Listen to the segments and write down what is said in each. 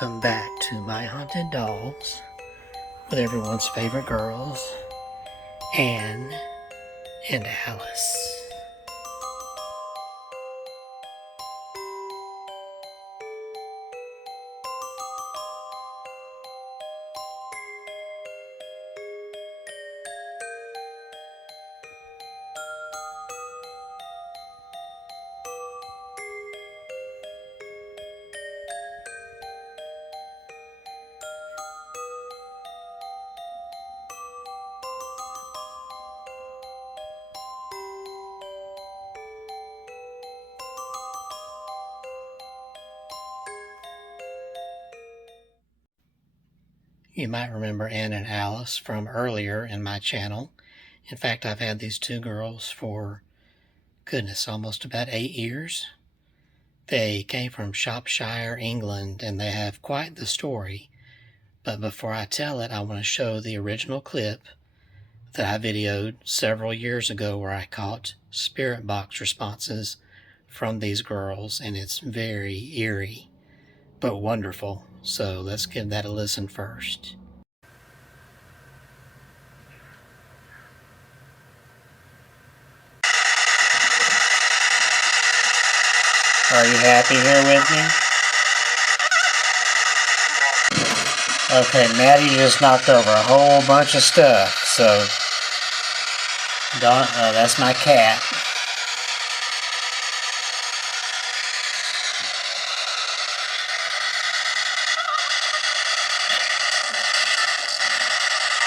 Welcome back to My Haunted Dolls with everyone's favorite girls, Anne and Alice. You might remember Anne and Alice from earlier in my channel. In fact, I've had these two girls for, goodness, almost about 8 years. They came from Shropshire, England, and they have quite the story. But before I tell it, I want to show the original clip that I videoed several years ago where I caught spirit box responses from these girls, and it's very eerie but wonderful. So let's give that a listen first. Are you happy here with me? Okay, Maddie just knocked over a whole bunch of stuff, so that's my cat.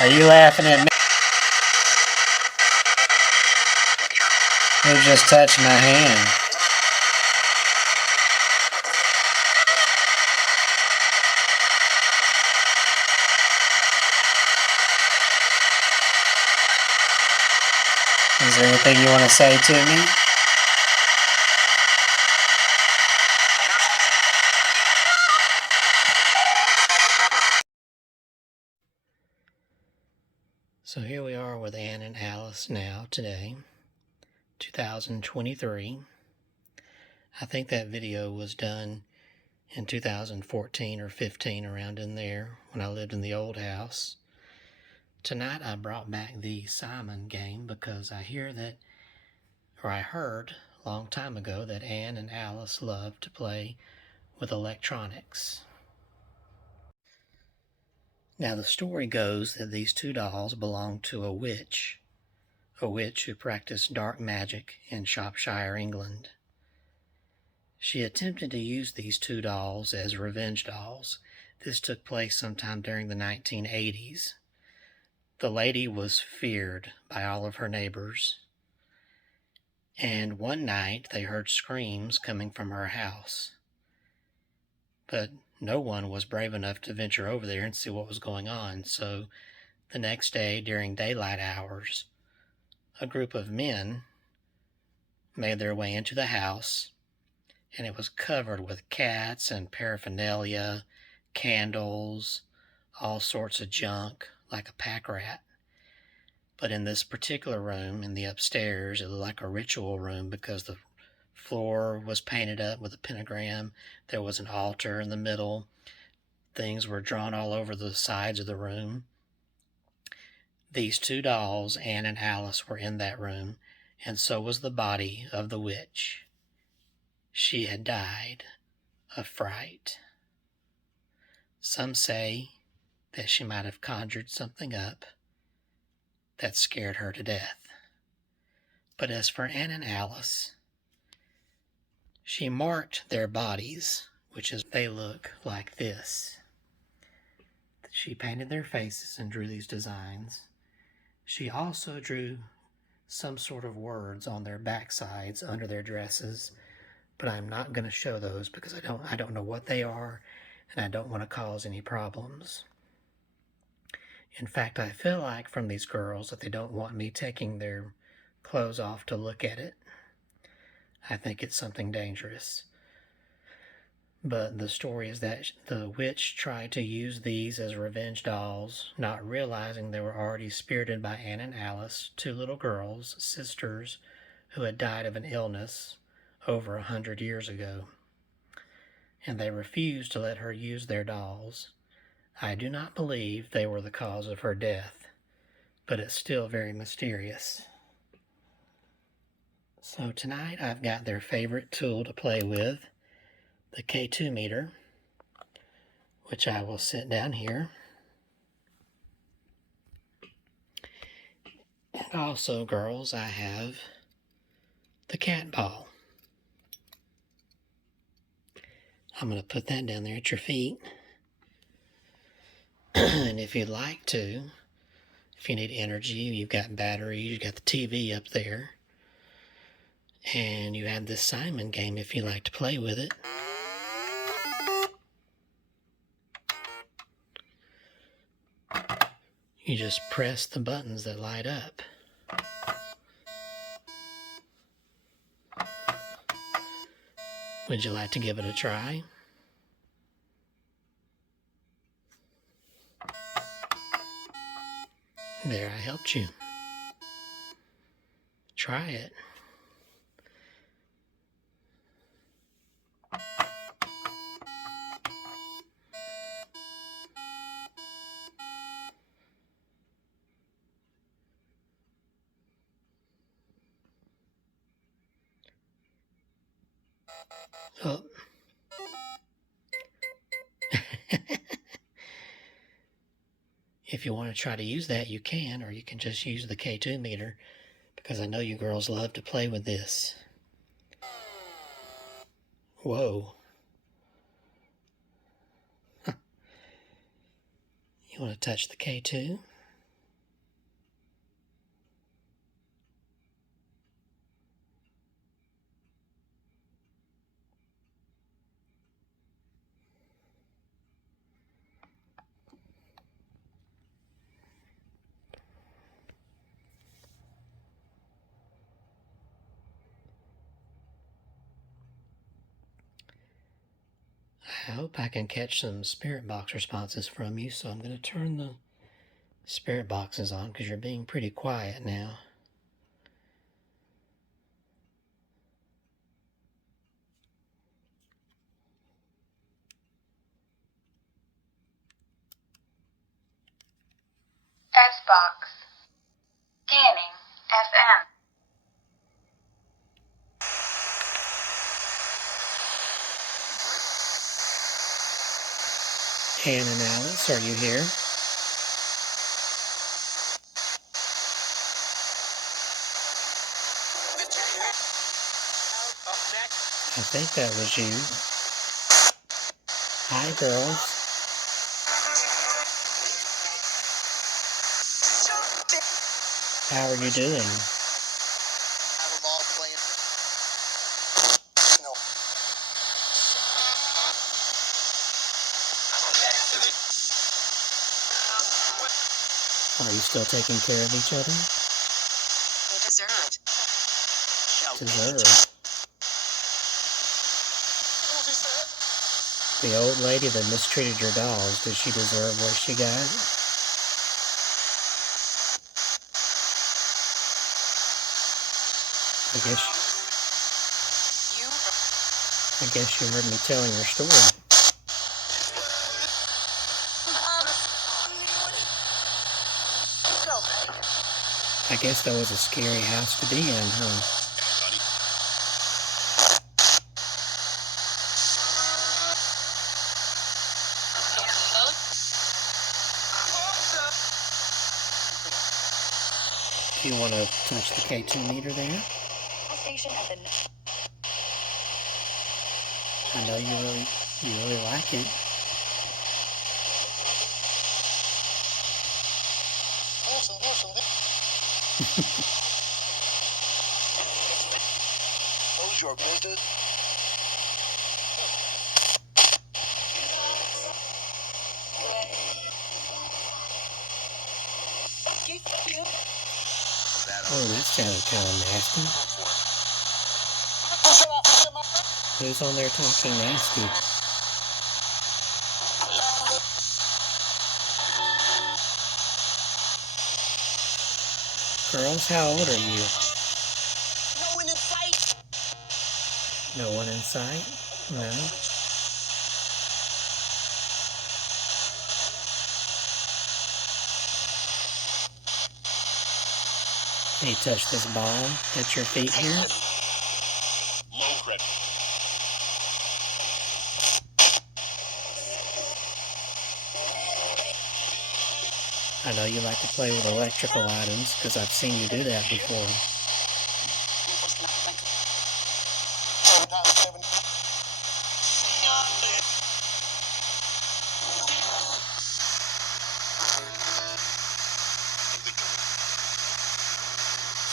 Are you laughing at me? Who just touched my hand? Is there anything you want to say to me? So here we are with Anne and Alice now, today, 2023. I think that video was done in 2014 or 15, around in there, when I lived in the old house. Tonight I brought back the Simon game because I heard a long time ago that Anne and Alice loved to play with electronics. Now the story goes that these two dolls belonged to a witch who practiced dark magic in Shropshire, England. She attempted to use these two dolls as revenge dolls. This took place sometime during the 1980s. The lady was feared by all of her neighbors, and one night they heard screams coming from her house. But no one was brave enough to venture over there and see what was going on, so the next day, during daylight hours, a group of men made their way into the house, and it was covered with cats and paraphernalia, candles, all sorts of junk, like a pack rat. But in this particular room, in the upstairs, it looked like a ritual room because the floor was painted up with a pentagram. There was an altar in the middle. Things were drawn all over the sides of the room. These two dolls, Anne and Alice, were in that room, and so was the body of the witch. She had died of fright. Some say that she might have conjured something up that scared her to death. But as for Anne and Alice, she marked their bodies, which is they look like this. She painted their faces and drew these designs. She also drew some sort of words on their backsides under their dresses, but I'm not going to show those because I don't know what they are, and I don't want to cause any problems. In fact, I feel like from these girls that they don't want me taking their clothes off to look at it. I think it's something dangerous. But the story is that the witch tried to use these as revenge dolls, not realizing they were already spirited by Anne and Alice, two little girls, sisters, who had died of an illness over 100 years ago. and they refused to let her use their dolls. I do not believe they were the cause of her death, but it's still very mysterious. So tonight I've got their favorite tool to play with, the K2 meter, which I will sit down here. And also, girls, I have the cat ball. I'm going to put that down there at your feet. And if you'd like to, if you need energy, you've got batteries, you've got the TV up there. And you have this Simon game if you like to play with it. You just press the buttons that light up. Would you like to give it a try? There, I helped you. Try it. Oh. If you want to try to use that, you can, or you can just use the K2 meter, because I know you girls love to play with this. Whoa. Huh. You want to touch the K2? I hope I can catch some spirit box responses from you, so I'm going to turn the spirit boxes on because you're being pretty quiet now. S-Box. Scanning FM. Ann and Alice, are you here? I think that was you. Hi, girls. How are you doing? Are you still taking care of each other? Deserved. Deserved. The old lady that mistreated your dolls, did she deserve what she got? I guess you heard me telling your story. I guess that was a scary house to be in, huh? Do you want to touch the K2 meter there? I know you really like it. Who's your business? Oh, that sounded kind of nasty. Who's on there talking nasty? Girls, how old are you? No one in sight. No one in sight? No? Can you touch this ball at your feet here? Low credit. I know you like to play with electrical items because I've seen you do that before.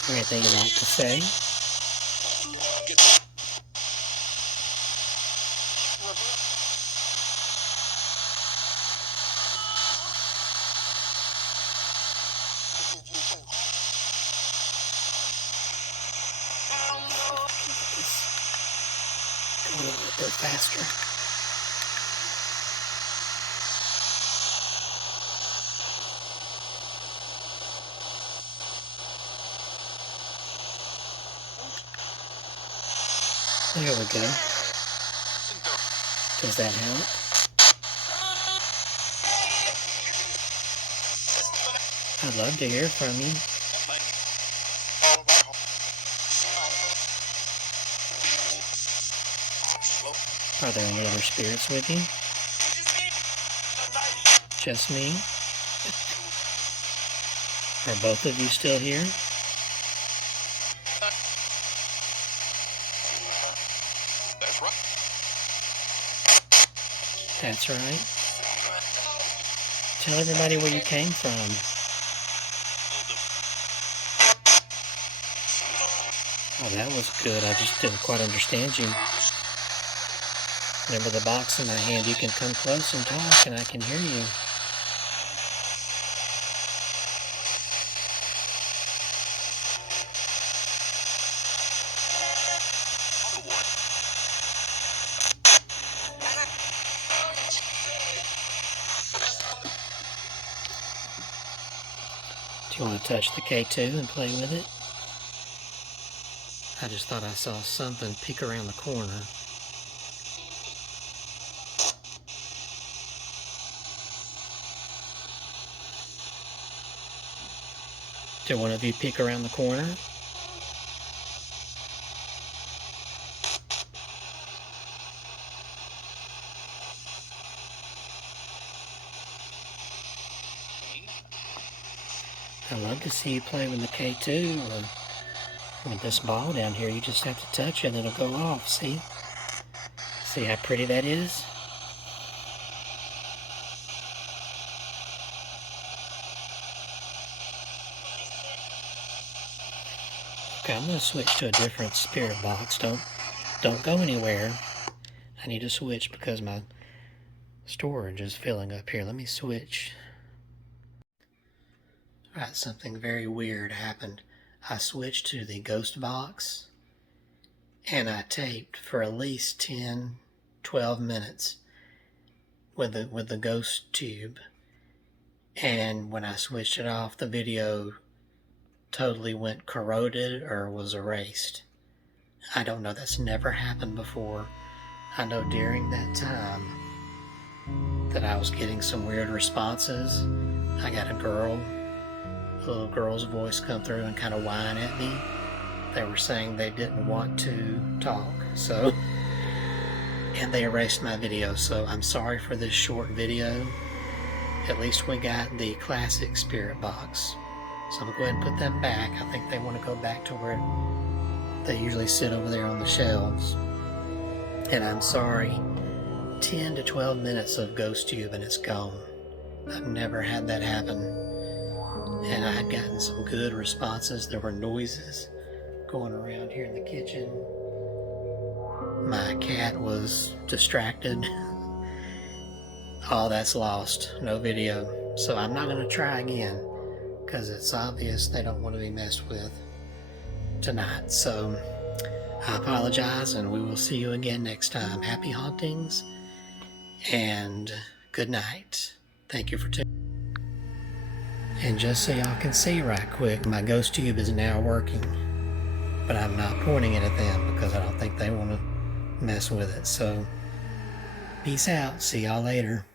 Anything you'd like to say? Go a little bit faster. There we go. Does that help? I'd love to hear from you. Are there any other spirits with you? Just me? Are both of you still here? That's right. That's right. Tell everybody where you came from. Oh, that was good. I just didn't quite understand you. Remember the box in my hand? You can come close and talk, and I can hear you. Do you want to touch the K2 and play with it? I just thought I saw something peek around the corner. Did one of you peek around the corner? I love to see you play with the K2 or with this ball down here. You just have to touch it and it'll go off. See? See how pretty that is? Okay, I'm going to switch to a different spirit box. Don't go anywhere. I need to switch because my storage is filling up here. Let me switch. Alright, something very weird happened. I switched to the ghost box and I taped for at least 10, 12 minutes with the ghost tube. And when I switched it off, the video totally went corroded or was erased. I don't know, that's never happened before. I know during that time that I was getting some weird responses. I got a little girl's voice come through and kind of whine at me. They were saying they didn't want to talk, so, and they erased my video, so I'm sorry for this short video. At least we got the classic spirit box. So I'm going to go ahead and put them back. I think they want to go back to where they usually sit over there on the shelves. And I'm sorry, 10 to 12 minutes of ghost tube and it's gone. I've never had that happen. And I had gotten some good responses. There were noises going around here in the kitchen. My cat was distracted. All that's lost, no video. So I'm not going to try again because it's obvious they don't want to be messed with tonight. So I apologize and we will see you again next time. Happy hauntings and good night. Thank you for tuning. And just so y'all can see right quick, my ghost tube is now working, but I'm not pointing it at them because I don't think they want to mess with it. So peace out. See y'all later.